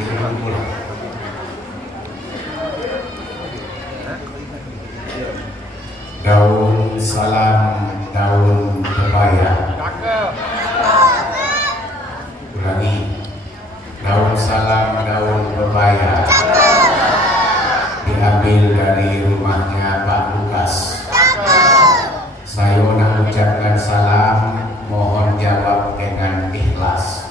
Jangan pulang. Daun salam, daun pepaya. Ulangi. Daun salam, daun pepaya. Diambil dari rumahnya Pak Lukas. Saya nak ucapkan salam, mohon jawab dengan ikhlas.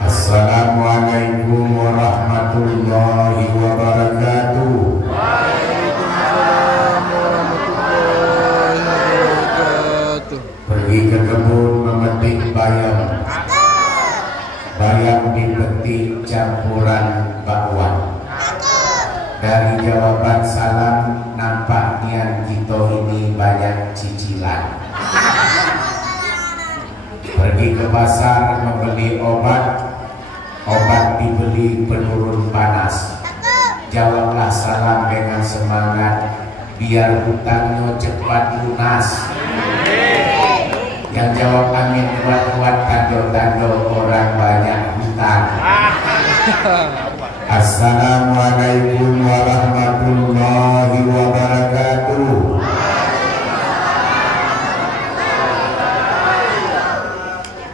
Assalamualaikum warahmatullahi wabarakatuh. Waalaikumsalam warahmatullahi wabarakatuh. Pergi ke kebun memetik bayam. Bayam dipetik campuran bakwan. Dari jawaban salam nampaknya kita ini banyak cicilan. Pergi ke pasar membeli obat. Obat dibeli penurun panas. Jawablah salam dengan semangat, biar hutangnya cepat lunas. Yang jawab amin kuat-kuat, tando-tando orang banyak hutang. Assalamualaikum warahmatullahi wabarakatuh.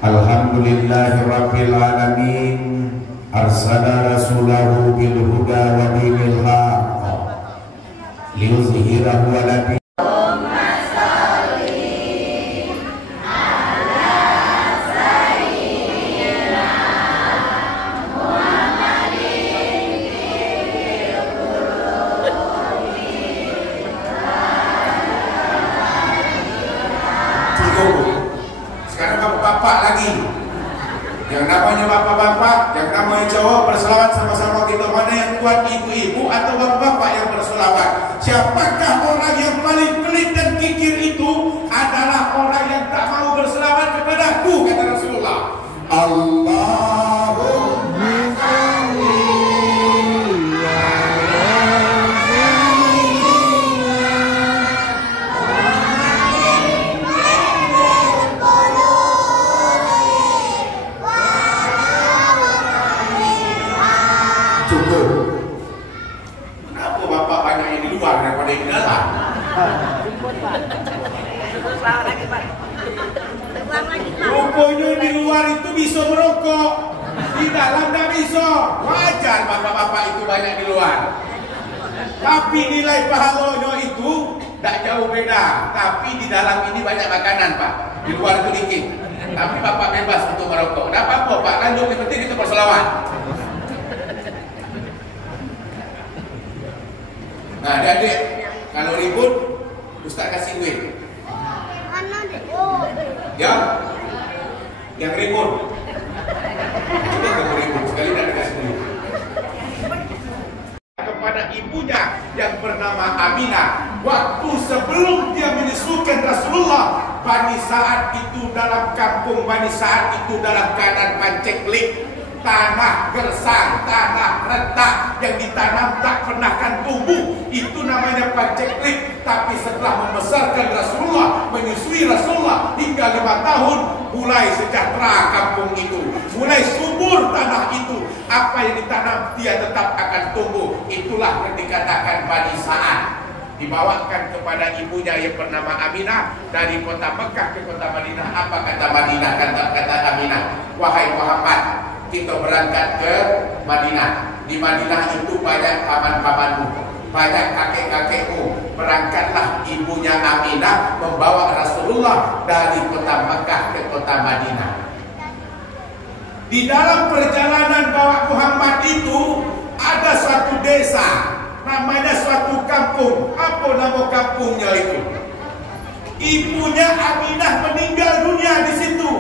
Alhamdulillahi rabbil alamin. Arsala rasulahu bil huda wa dinil haqq liyuzhirahu ala din. Sekarang bapak-bapak lagi. Yang namanya bapak-bapak, yang namanya cowok berselawat sama-sama kita. Mana yang kuat, ibu-ibu atau bapak-bapak yang berselawat? Siapakah orang yang paling pelit dan kikir itu? Adalah orang yang tak mau berselawat kepadaku, kata Rasulullah. Allahumma salli Kenapa bapak banyak yang di luar daripada yang di dalam? Rupanya di luar itu bisa merokok, di dalam tak bisa. Wajar bapak-bapak itu banyak di luar. Tapi nilai pahalanya itu tak jauh beda. Tapi di dalam ini banyak makanan pak, di luar itu dikit. Tapi bapak bebas untuk merokok. Tak apa-apa pak, lanjut, yang penting itu berselawat. Nah, adik-adik, kalau ribut, Ustaz kasih duit. Ya? Yang ribut. Coba kamu ribut, sekali tak dikasih duit. Kepada ibunya yang bernama Aminah, waktu sebelum dia menyusukan Rasulullah, Bani Sa'ad itu dalam kampung Bani Sa'ad itu dalam keadaan panceklik. Tanah gersang, tanah retak yang ditanam tak pernah kan tumbuh. Itu namanya panceklik. Tapi setelah membesarkan Rasulullah, menyusui Rasulullah hingga 5 tahun, mulai sejahtera kampung itu, mulai subur tanah itu. Apa yang ditanam dia tetap akan tumbuh. Itulah yang dikatakan Bani Sa'ad. Dibawakan kepada ibunya yang bernama Aminah dari kota Mekah ke kota Madinah. Apa kata Madinah? Kata Aminah, wahai Muhammad, kita berangkat ke Madinah. Di Madinah itu banyak paman-pamanmu, banyak kakek-kakekmu. Berangkatlah ibunya Aminah membawa Rasulullah dari kota Mekah ke kota Madinah. Di dalam perjalanan bawa Muhammad itu ada suatu desa, namanya suatu kampung. Apa nama kampungnya itu? Ibunya Aminah meninggal dunia di situ.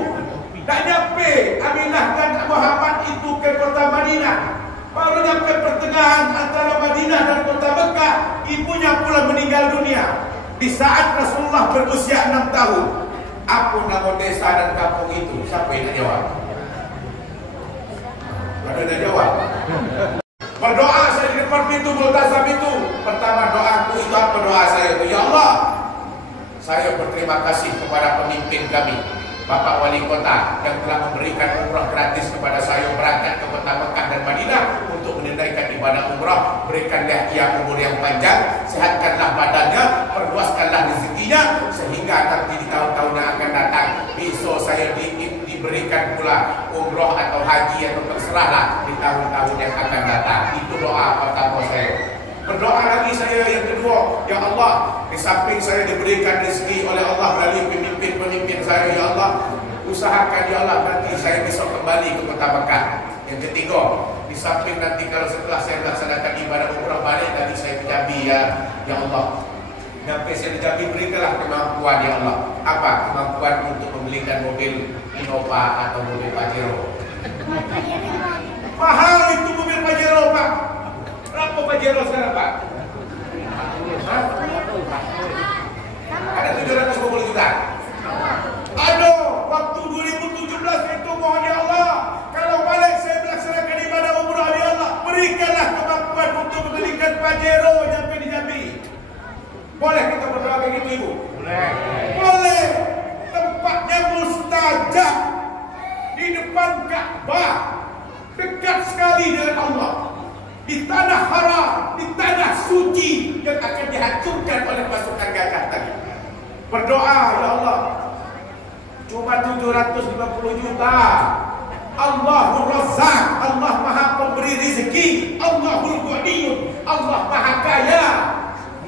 Tak nyampe Aminah dan Muhammad itu ke kota Madinah. Baru nyampe pertengahan antara Madinah dan kota Mekah, ibunya pula meninggal dunia. Di saat Rasulullah berusia 6 tahun. Apa nama desa dan kampung itu? Siapa yang nak jawab? Ada yang jawab? Berdoa saya di depan pintu multazam itu. Pertama doaku itu apa doa saya itu? Ya Allah, saya berterima kasih kepada pemimpin kami, Bapak Wali Kota, yang telah memberikan umrah gratis kepada saya berangkat ke kota ibadah umrah, berikanlah ia umur yang panjang, sehatkanlah badannya, perluaskanlah rezekinya, sehingga nanti di tahun-tahun yang akan datang besok saya diberikan pula umrah atau haji atau terserahlah di tahun-tahun yang akan datang. Itu doa pertama saya. Berdoa lagi saya yang kedua, ya Allah, di samping saya diberikan rezeki oleh Allah melalui pemimpin-pemimpin saya, ya Allah, usahakan ya Allah nanti saya bisa kembali ke Kota Mekah. Yang ketiga, di samping nanti kalau setelah saya melaksanakan ibadah umrah balik tadi saya ke Jambi, ya Allah, sampai saya di Jambi berikanlah kemampuan ya Allah. Apa kemampuan untuk membelikan mobil Innova atau mobil Pajero? Mahal itu mobil Pajero, Pak. Berapa Pajero sekarang, Pak? Hah? Ada 750 juta. Aduh, waktu 2017 itu mohon ya Allah, kalau balik saya melaksanakan ibadah umrah ya Allah, berikanlah kemampuan untuk membelikan Pajero sampai di Jambi. Boleh kita berdoa kayak gitu, Ibu? Boleh. Boleh. Tempatnya mustajab di depan Ka'bah, dekat sekali dengan Allah, di tanah haram, di tanah suci yang akan dihancurkan oleh pasukan gagah tadi. Berdoa ya Allah. Cuma 750 juta. Allahur Razzaq, Allah Maha Pemberi rezeki, Allahul Ghaniyun, Allah Maha Kaya.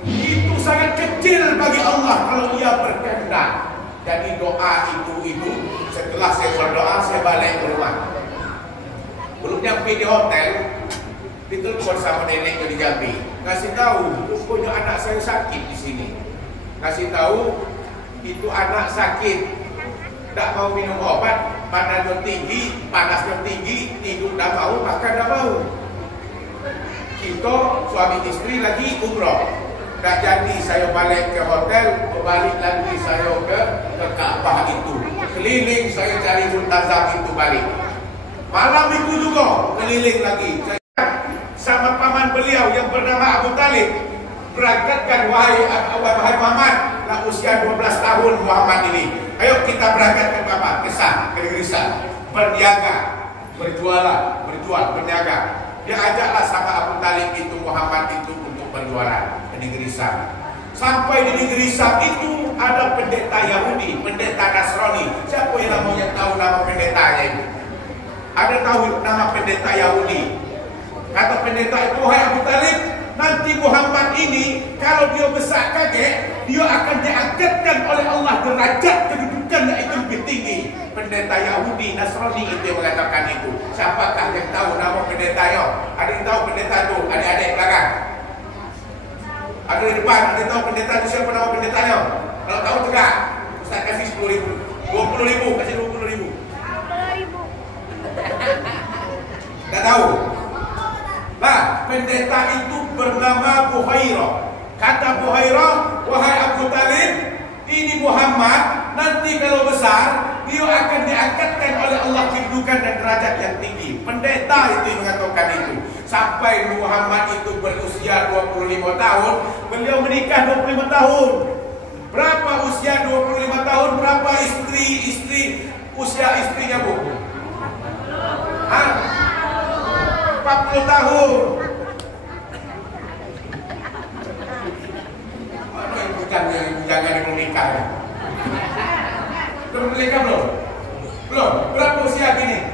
Itu sangat kecil bagi Allah kalau Ia berkehendak. Jadi doa itu setelah saya berdoa saya balik ke rumah. Belum nyampe di hotel, ditelepon sama nenek di Jambi, ngasih tahu punya anak saya sakit di sini. Ngasih tahu itu anak sakit, tidak mau minum obat, badannya tinggi, panasnya tinggi, tidur tidak mau, makan tidak mau. Kita suami istri lagi umroh. Tak jadi saya balik ke hotel, balik lagi saya ke Ka'bah itu. Keliling saya cari Multazam itu balik. Malam itu juga keliling lagi. Saya sama paman beliau yang bernama Abu Talib berangkatkan, wahai Muhammad, lah usia 12 tahun Muhammad ini. Ayo kita berangkat ke Bapak, ke sana, ke negeri sana, berniaga, berjualan, berniaga. Dia ajaklah sama Abu Talib itu Muhammad itu untuk berjualan ke negeri sana. Sampai di negeri Sam itu ada pendeta Yahudi, pendeta Nasrani. Siapa yang namanya tahu nama pendetanya itu? Ada tahu nama pendeta Yahudi? Kata pendeta itu, wahai Abu Talib, nanti Muhammad ini kalau dia besar kaget, dia akan diangkatkan oleh Allah derajat kedudukannya itu lebih tinggi. Pendeta Yahudi Nasrani itu yang mengatakan itu. Siapakah yang tahu nama pendetanya? Ada yang tahu pendeta itu? Adik-adik belakang. Ada di depan, ada yang tahu pendeta itu siapa nama pendetanya? Kalau tahu tegak, Ustaz kasih 10.000, 20.000, kasih 20.000. 20.000. Tak tahu? Nah, pendeta itu bernama Buhairah. Kata Buhairah, wahai Abu Talib, ini Muhammad nanti kalau besar dia akan diangkatkan oleh Allah kedudukan dan derajat yang tinggi. Pendeta itu yang mengatakan itu. Sampai Muhammad itu berusia 25 tahun, beliau menikah 25 tahun. Berapa usia 25 tahun? Berapa istri usia istrinya, Bu? 40 tahun. Mana yang bujangan yang belum nikah ya? Belum menikah belum? Belum? Berapa usia gini?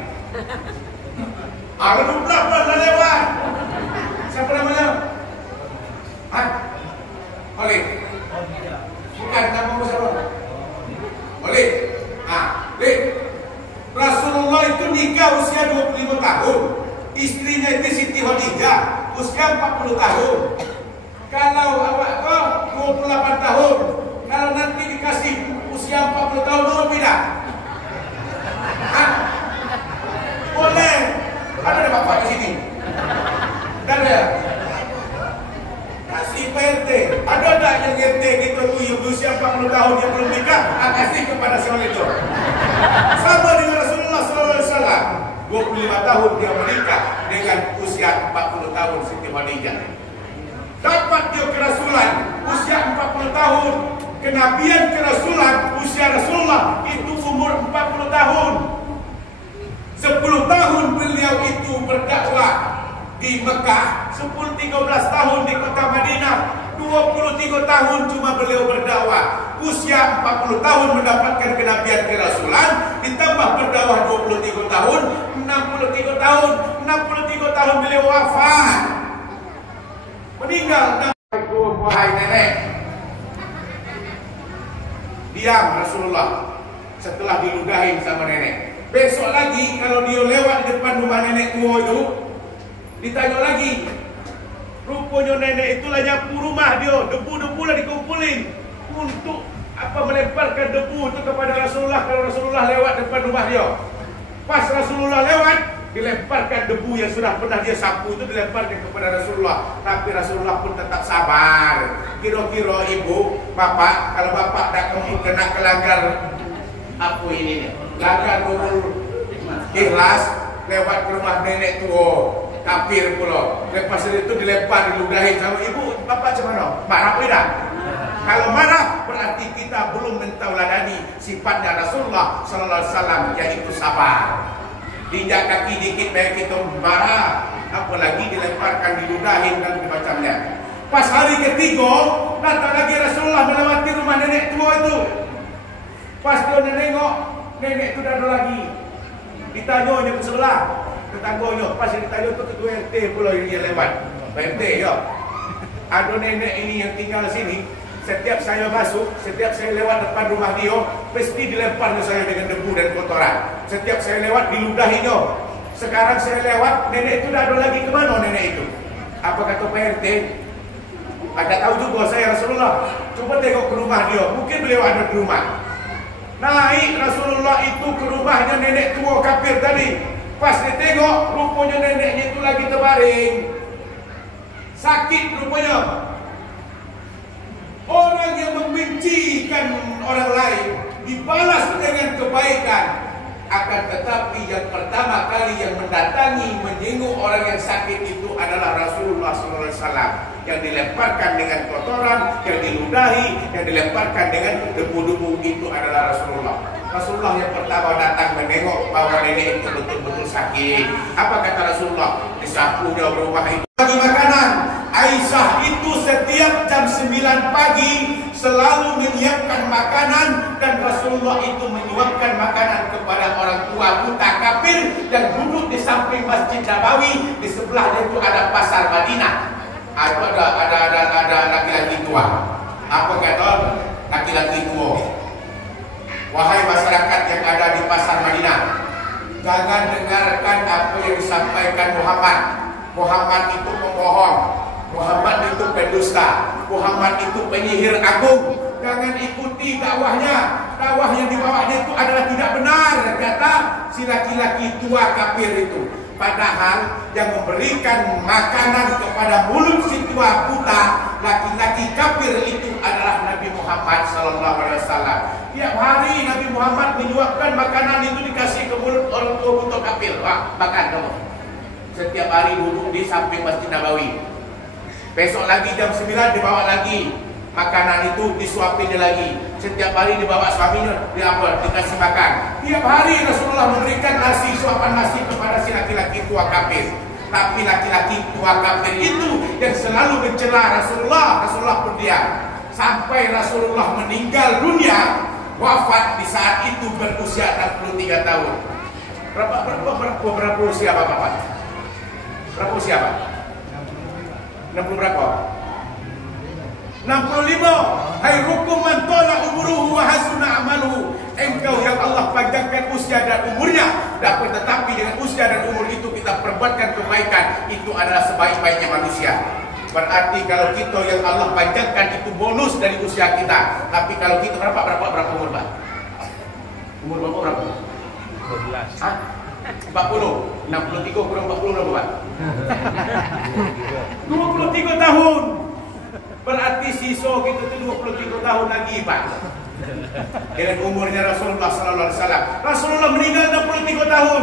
Belum dah lewat. Siapa namanya? Oleh. Bukan, namamu siapa? Oleh. Leh. Rasulullah itu nikah usia 25 tahun. Istrinya itu Siti Khadijah usia 40 tahun. Kalau awak kau 28 tahun, kalau nanti dikasih usia 40 tahun mau tidak? Boleh. Ada bapak di sini? Dan ya. Kasih PRT. Ada tak yang RT gitu yang berusia 40 tahun yang belum nikah? Kasih kepada seorang itu. Sama dengan Rasulullah SAW. 25 tahun dia menikah dengan usia 40 tahun Siti Khadijah. Dapat dia kerasulan usia 40 tahun. Kenabian kerasulan usia Rasulullah itu umur 40 tahun. 10 tahun beliau itu berdakwah di Mekah, 10-13 tahun di kota Madinah, 23 tahun cuma beliau berdakwah. Usia 40 tahun mendapatkan kenabian kerasulan, ditambah berdakwah 23 tahun, 63 tahun. 63 tahun beliau wafat. Meninggal. Wahai nenek, diam Rasulullah setelah diludahin sama nenek. Besok lagi kalau dia lewat di depan rumah nenek tua itu, ditanya lagi. Rupanya nenek itulah nyapu rumah dia, debu-debu lah dikumpulin untuk melemparkan debu itu kepada Rasulullah kalau Rasulullah lewat depan rumah dia. Pas Rasulullah lewat, dilemparkan debu yang sudah pernah dia sapu itu dilemparkan kepada Rasulullah. Tapi Rasulullah pun tetap sabar. Kira-kira ibu, bapak, kalau bapak tak kena kelanggar apa ini nih, langgar nurul ikhlas lewat ke rumah nenek tua kafir pula. Lepas itu dilempar, diludahin sama ibu, bapak macam mana? Marah tidak? Kalau marah berarti kita belum mentauladani sifatnya Rasulullah sallallahu alaihi wasallam, yaitu sabar. Diinjak kaki dikit baik kita marah, apalagi dilemparkan, diludahin dan macamnya. Pas hari ketiga datang lagi Rasulullah melewati rumah nenek tua itu. Pas dia nengok, nenek itu dah ada lagi. Ditanya ke sebelah tetangganya, pas ditanya tu ketua RT pula yang lewat. RT ya. Ada nenek ini yang tinggal sini. Setiap saya masuk, setiap saya lewat depan rumah dia, pasti dilemparnya saya dengan debu dan kotoran. Setiap saya lewat diludahinya. Sekarang saya lewat, nenek itu dah ada lagi ke mana nenek itu? Apa kata Pak RT? Ada tahu juga saya Rasulullah. Coba tengok ke rumah dia, mungkin beliau ada di rumah. Naik Rasulullah itu ke rumahnya nenek tua kafir tadi. Pas ditengok, rupanya neneknya itu lagi terbaring. Sakit rupanya. Orang yang membencikan orang lain dibalas dengan kebaikan. Akan tetapi yang pertama kali yang mendatangi menyinggung orang yang sakit itu adalah Rasulullah SAW. Yang dilemparkan dengan kotoran, yang diludahi, yang dilemparkan dengan debu-debu itu adalah Rasulullah. Rasulullah yang pertama datang menengok bahwa nenek itu betul-betul sakit. Apa kata Rasulullah? Disapunya rumah itu. Bagi makanan, Aisyah itu setiap jam 9 pagi selalu menyiapkan makanan, dan Rasulullah itu menyuapkan makanan kepada orang tua buta kafir yang duduk di samping Masjid Nabawi. Di sebelahnya itu ada pasar Madinah. Ada laki-laki tua. Apa kata laki-laki tua? Wahai masyarakat yang ada di pasar Madinah, jangan dengarkan apa yang disampaikan Muhammad. Muhammad itu pembohong, Muhammad itu pendusta, Muhammad itu penyihir agung. Jangan ikuti dakwahnya. Dakwah yang dibawanya itu adalah tidak benar, kata si laki-laki tua kafir itu. Padahal yang memberikan makanan kepada mulut si tua buta laki-laki kafir itu adalah Nabi Muhammad SAW. Tiap hari Nabi Muhammad menyuapkan makanan itu dikasih ke mulut orang tua buta kafir. Wah, makan kamu. Setiap hari duduk di samping Masjid Nabawi. Besok lagi jam 9 dibawa lagi makanan itu, disuapinnya lagi. Setiap hari dibawa suaminya, dikasih makan. Tiap hari Rasulullah memberikan nasi, suapan nasi kepada si laki-laki tua kafir. Tapi laki-laki tua kafir itu yang selalu mencela Rasulullah. Rasulullah pun diam. Sampai Rasulullah meninggal dunia, wafat di saat itu berusia 63 tahun. Berapa usia Bapak? Berapa usia Pak? 60 berapa? 65. Khairukum man tala umuruhu wa hasuna amaluhu. Engkau yang Allah panjangkan usia dan umurnya. Dapat tetapi dengan usia dan umur itu kita perbuatkan kebaikan, itu adalah sebaik-baiknya manusia. Berarti kalau kita yang Allah panjangkan itu bonus dari usia kita. Tapi kalau kita berapa umur Pak? Umur Bapak berapa? 12. Hah? 40. 63 kurang 40 berapa Pak? 23 tahun. Berarti sisa kita itu 23 tahun lagi Pak. Dengan umurnya Rasulullah SAW. Rasulullah meninggal 63 tahun.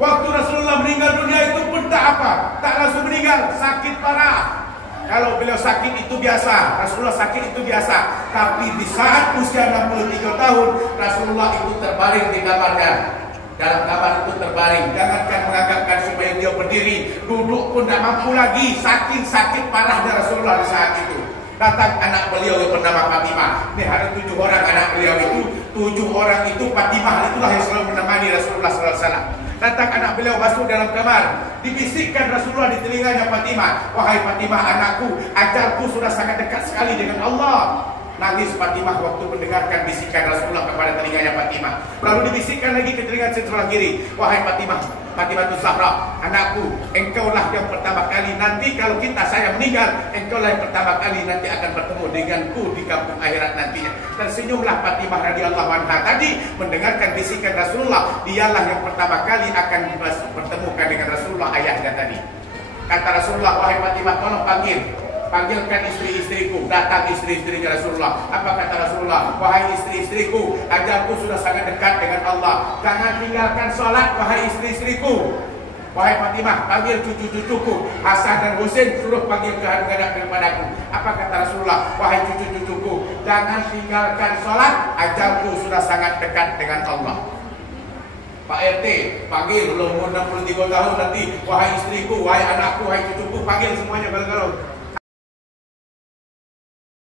Waktu Rasulullah meninggal dunia itu pun tak apa, tak langsung meninggal, sakit parah. Kalau beliau sakit itu biasa, Rasulullah sakit itu biasa. Tapi di saat usia 63 tahun, Rasulullah itu terbaring di kamarnya. Dalam kamar itu terbaring. Jangankan menganggapkan supaya dia berdiri, duduk pun tak mampu lagi, saking sakit parahnya Rasulullah di saat itu. Datang anak beliau yang bernama Fatimah. Ini ada 7 orang anak beliau itu. 7 orang itu Fatimah itulah yang selalu menemani Rasulullah SAW. Datang anak beliau masuk dalam kamar, dibisikkan Rasulullah di telinganya Fatimah, wahai Fatimah anakku, ajalku sudah sangat dekat sekali dengan Allah. Nangis Fatimah waktu mendengarkan bisikan Rasulullah kepada telinganya Fatimah. Lalu dibisikkan lagi ke telinga sebelah kiri, wahai Fatimah, Fatimah Zahra, anakku, engkaulah yang pertama kali nanti kalau saya meninggal, engkaulah yang pertama kali nanti akan bertemu denganku di kampung akhirat nantinya. Dan senyumlah Fatimah radhiyallahu anha tadi mendengarkan bisikan Rasulullah, dialah yang pertama kali akan bertemukan dengan Rasulullah ayahnya tadi. Kata Rasulullah, wahai Fatimah, tolong panggilkan istri-istriku. Datang istri-istrinya Rasulullah. Apa kata Rasulullah? Wahai istri-istriku, ajalku sudah sangat dekat dengan Allah. Jangan tinggalkan sholat, wahai istri-istriku. Wahai Fatimah, panggil cucu-cucuku Hasan dan Husain, suruh panggil kehadiran kepadaku. Apa kata Rasulullah? Wahai cucu-cucuku, jangan tinggalkan sholat, ajalku sudah sangat dekat dengan Allah. Pak RT, panggil, belum 63 tahun nanti, wahai istriku, wahai anakku, wahai cucuku, panggil semuanya bareng-bareng.